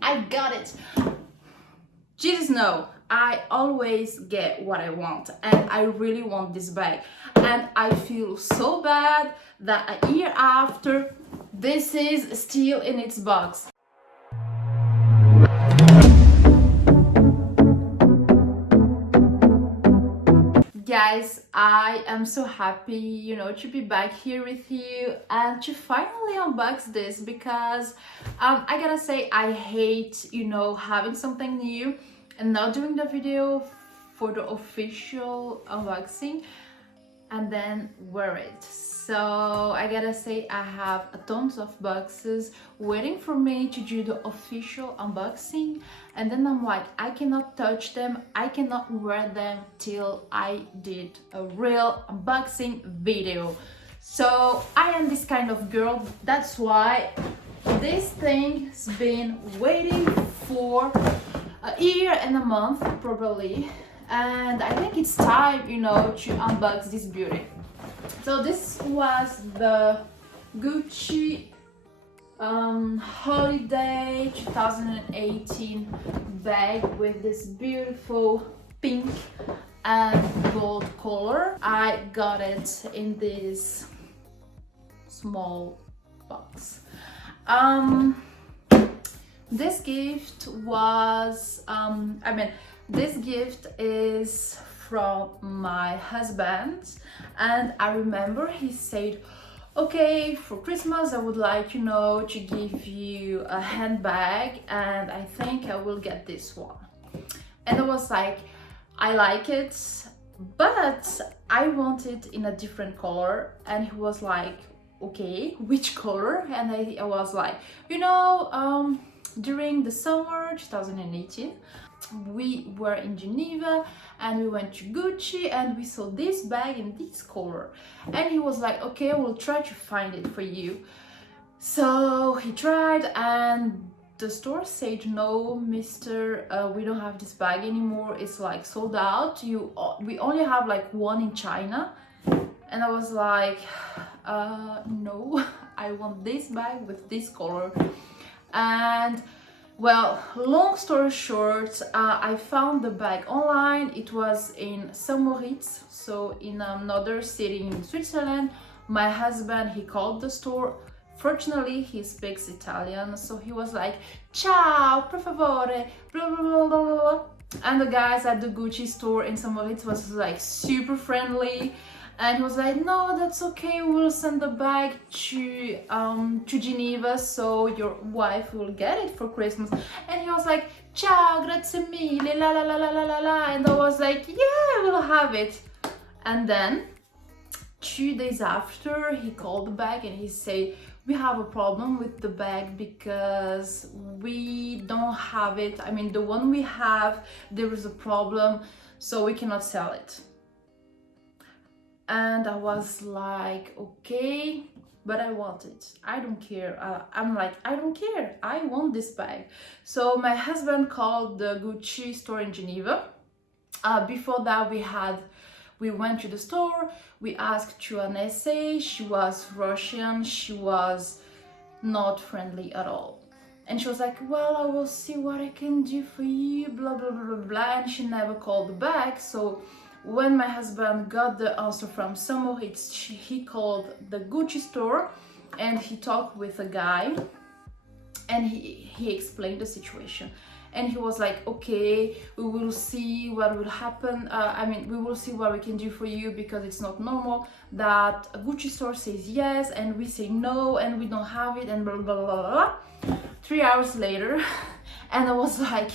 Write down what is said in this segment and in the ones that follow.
I got it. Jesus no, I always get what I want, and I really want this bag, and I feel so bad that a year after this is still in its box. Guys, I am so happy, to be back here with you and to finally unbox this because I gotta say I hate, having something new and not doing the video for the official unboxing and then wear it. So I gotta say I have a tons of boxes waiting for me to do the official unboxing, and then I'm like, I cannot touch them, I cannot wear them till I did a real unboxing video. So I am this kind of girl, that's why this thing's been waiting for a year and a month probably, and I think it's time, to unbox this beauty. So this was the Gucci holiday 2018 bag with this beautiful pink and gold color. I got it in this small box. This gift was this gift is from my husband, and I remember he said, okay, for Christmas I would like, to give you a handbag, and I think I will get this one. And I was like, I like it, but I want it in a different color. And he was like, okay, which color? And I was like, during the summer 2018, we were in Geneva and we went to Gucci and we saw this bag in this color. And he was like, okay, we'll try to find it for you. So he tried, and the store said, no, mister, we don't have this bag anymore, it's like sold out, we only have like one in China. And I was like, no, I want this bag with this color. And well, long story short, I found the bag online. It was in St. Moritz, so in another city in Switzerland. My husband, he called the store. Fortunately, he speaks Italian, so he was like, ciao, per favore, blah, blah, blah, blah, blah. And the guys at the Gucci store in St. Moritz was like super friendly. And he was like, no, that's okay, we'll send the bag to Geneva, so your wife will get it for Christmas. And he was like, ciao, grazie mille, la la la la la la la. And I was like, yeah, we'll have it. And then 2 days after, he called the bag and he said, we have a problem with the bag because we don't have it. I mean, the one we have, there is a problem, so we cannot sell it. And I was like, okay, but I want it. I don't care. I'm like, I don't care. I want this bag. So my husband called the Gucci store in Geneva. Before that, we went to the store. We asked to an SA. She was Russian. She was not friendly at all. And she was like, well, I will see what I can do for you, blah, blah, blah, blah, blah. And she never called back. So when my husband got the answer from St. Moritz, he called the Gucci store and he talked with a guy, and he explained the situation. And he was like, okay, we will see what will happen. We will see what we can do for you, because it's not normal that a Gucci store says yes and we say no and we don't have it and blah, blah, blah, blah, blah. 3 hours later, and I was like,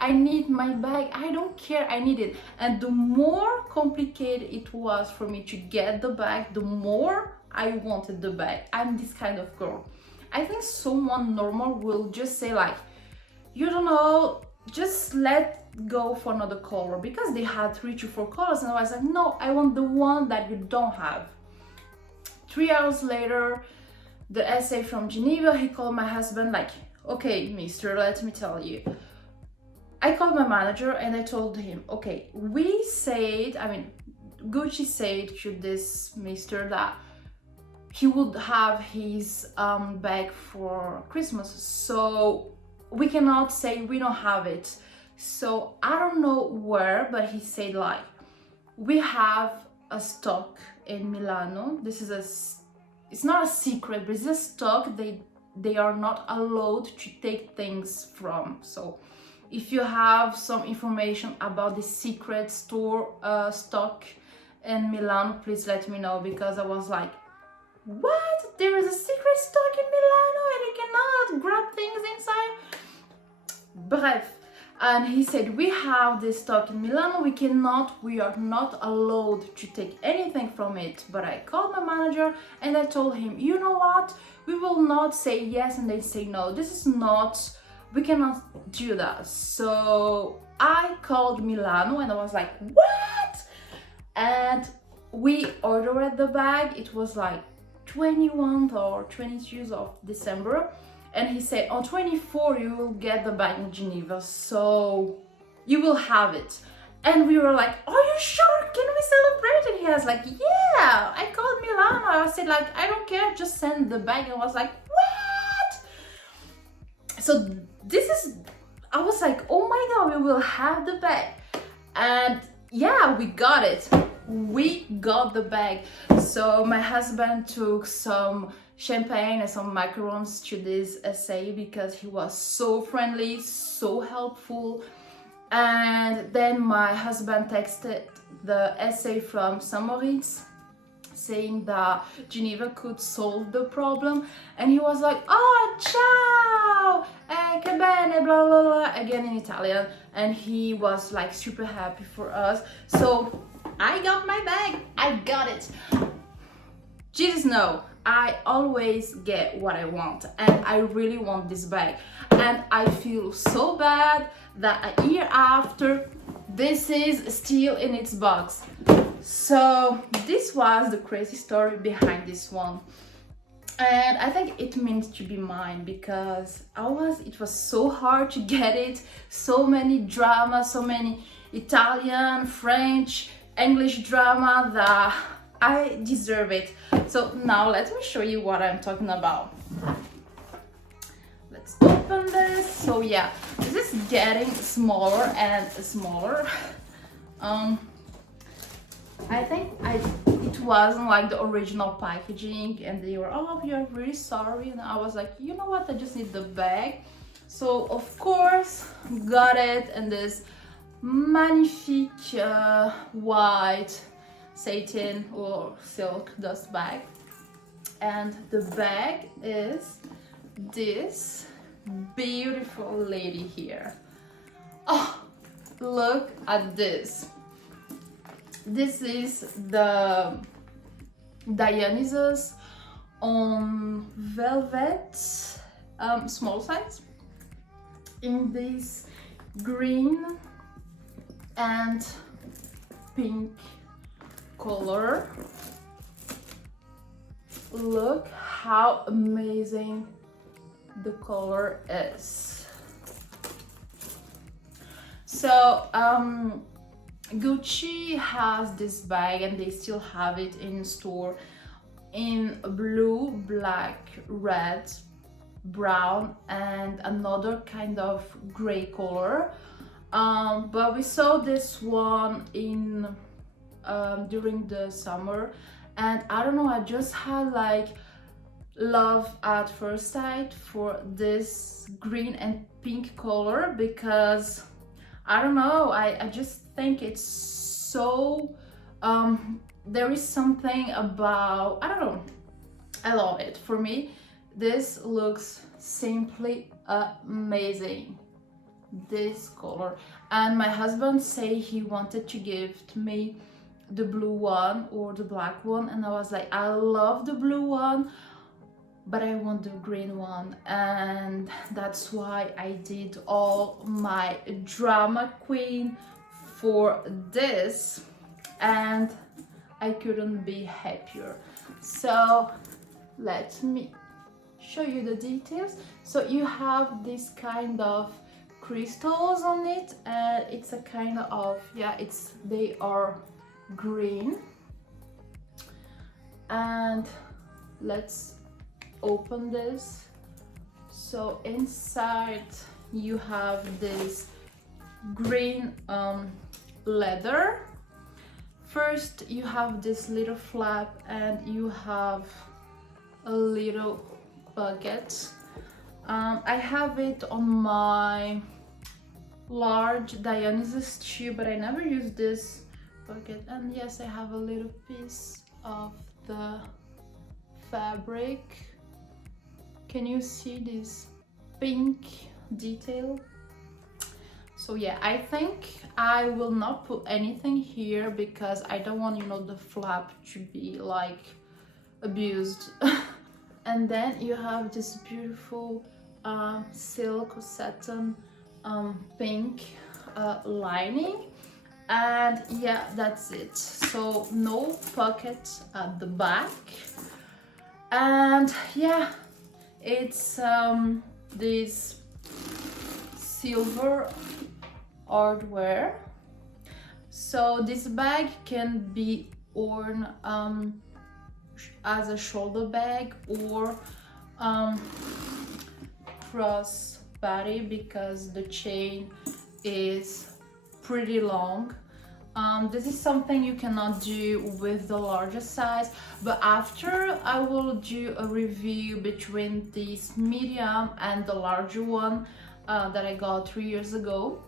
I need my bag, I don't care, I need it. And the more complicated it was for me to get the bag, the more I wanted the bag. I'm this kind of girl. I think someone normal will just say like, you don't know, just let go for another color, because they had 3 to 4 colors, and I was like, no, I want the one that you don't have. 3 hours later, the SA from Geneva, he called my husband like, okay, mister, let me tell you. I called my manager and I told him, okay, Gucci said to this mister that he would have his bag for Christmas. So we cannot say we don't have it. So I don't know where, but he said like, we have a stock in Milano. This is it's not a secret, but it's a stock they are not allowed to take things from. So if you have some information about the secret store stock in Milan, please let me know, because I was like, what? There is a secret stock in Milano and you cannot grab things inside? Bref. And he said, we have this stock in Milano, we are not allowed to take anything from it. But I called my manager and I told him, you know what? We will not say yes and they say no. This is not, we cannot do that. So I called Milano and I was like, what? And we ordered the bag. It was like 21st or 22nd of December. And he said, on 24 you will get the bag in Geneva, so you will have it. And we were like, are you sure? Can we celebrate? And he was like, yeah. I called Milano. I said like, I don't care, just send the bag. And I was like, what? So I was like, oh my God, we will have the bag. And yeah, we got it. We got the bag. So my husband took some champagne and some macarons to this essay because he was so friendly, so helpful. And then my husband texted the essay from Saint Moritz saying that Geneva could solve the problem, and he was like, oh ciao, che bene, blah blah blah, again in Italian, and he was like super happy for us. So I got my bag, I got it. Jesus no, I always get what I want, and I really want this bag, and I feel so bad that a year after this is still in its box. So this was the crazy story behind this one, and I think it meant to be mine because it was so hard to get it, so many drama, so many Italian, French, English drama, that I deserve it. So now let me show you what I'm talking about. Let's open this. So yeah, this is getting smaller and smaller. I think it wasn't like the original packaging, and they were, oh, we are really sorry, and I was like, you know what, I just need the bag. So of course got it in this magnifique white satin or silk dust bag, and the bag is this beautiful lady here. Oh, look at this. This is the Dionysus on velvet, small size, in this green and pink color. Look how amazing the color is. So Gucci has this bag, and they still have it in store in blue, black, red, brown, and another kind of gray color. But we saw this one in during the summer, and I don't know, I just had like love at first sight for this green and pink color, because I don't know, I just think it's so there is something about, I don't know, I love it. For me, this looks simply amazing, this color. And my husband say he wanted to give to me the blue one or the black one, and I was like, I love the blue one, but I want the green one. And that's why I did all my drama queen for this, and I couldn't be happier. So let me show you the details. So you have this kind of crystals on it, and it's a kind of, yeah, they are green. And let's open this. So inside you have this green leather. First you have this little flap and you have a little bucket. I have it on my large Dionysus too, but I never use this bucket. And yes, I have a little piece of the fabric. Can you see this pink detail? So yeah, I think I will not put anything here because I don't want, you know, the flap to be like abused. And then you have this beautiful silk or satin pink lining, and yeah, that's it. So no pocket at the back, and yeah, it's this silver hardware. So this bag can be worn as a shoulder bag or cross body because the chain is pretty long. This is something you cannot do with the larger size, but after I will do a review between this medium and the larger one that I got 3 years ago.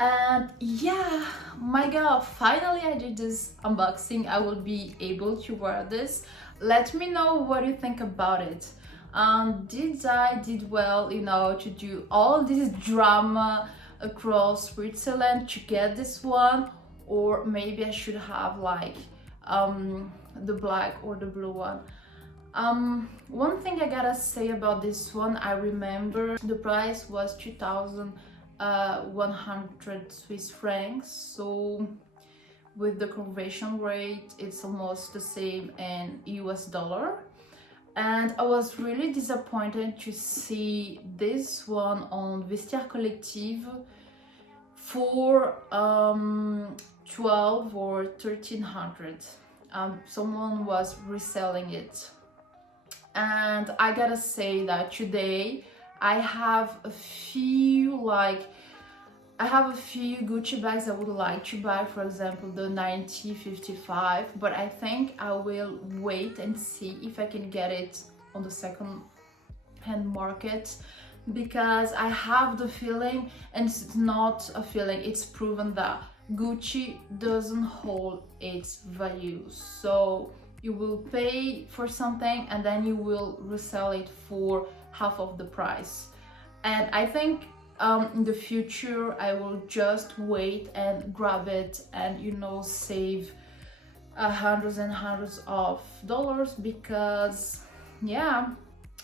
And yeah, my god, finally I did this unboxing. I will be able to wear this. Let me know what you think about it. Did well, you know, to do all this drama across Switzerland to get this one, or maybe I should have like the black or the blue one. One thing I gotta say about this one, I remember the price was 2,100 Swiss francs, so with the conversion rate it's almost the same in US dollar. And I was really disappointed to see this one on Vestiaire Collective for 12 or 1,300. Someone was reselling it. And I gotta say that today I have a few Gucci bags I would like to buy, for example the 9055, but I think I will wait and see if I can get it on the second hand market, because I have the feeling, and it's not a feeling, it's proven that Gucci doesn't hold its value. So you will pay for something and then you will resell it for half of the price. And I think in the future I will just wait and grab it and, you know, save hundreds and hundreds of dollars, because yeah.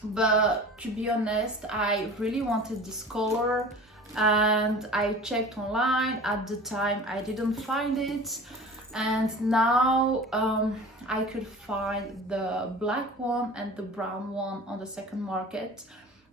But to be honest, I really wanted this color and I checked online. At the time I didn't find it, and now I could find the black one and the brown one on the second market,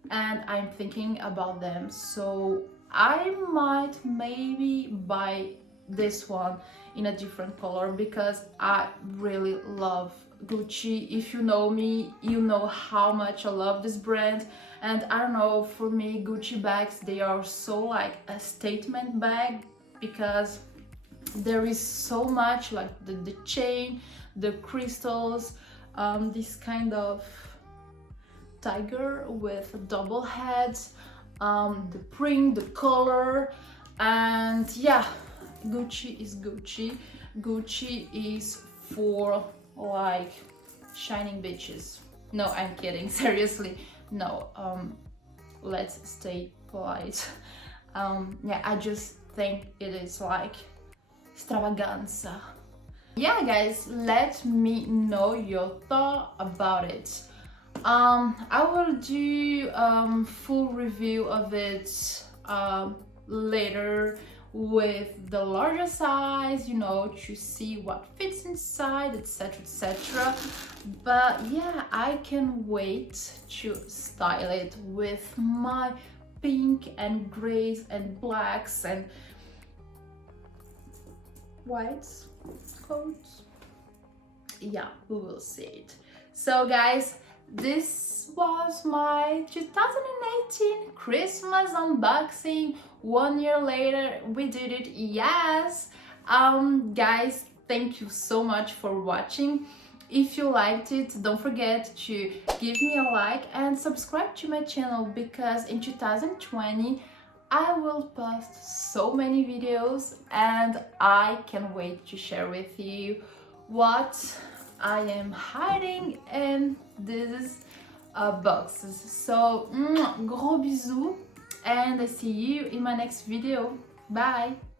and I'm thinking about them. So I might maybe buy this one in a different color, because I really love Gucci. If you know me, you know how much I love this brand. And I don't know, for me Gucci bags, they are so like a statement bag, because there is so much, like the chain, the crystals, this kind of tiger with double heads, the print, the color, and yeah, Gucci is Gucci. Gucci is for like shining bitches. No, I'm kidding, seriously. No, let's stay polite. Yeah, I just think it is like extravaganza. Yeah guys, let me know your thought about it. I will do full review of it later with the larger size, you know, to see what fits inside, etc, etc. But yeah, I can wait to style it with my pink and grays and blacks and whites coats. Yeah, we will see it. So guys, this was my 2018 Christmas unboxing. 1 year later we did it, yes. Guys, thank you so much for watching. If you liked it, don't forget to give me a like and subscribe to my channel, because in 2020 I will post so many videos and I can't wait to share with you what I am hiding in these boxes. So, gros bisous, and I see you in my next video. Bye!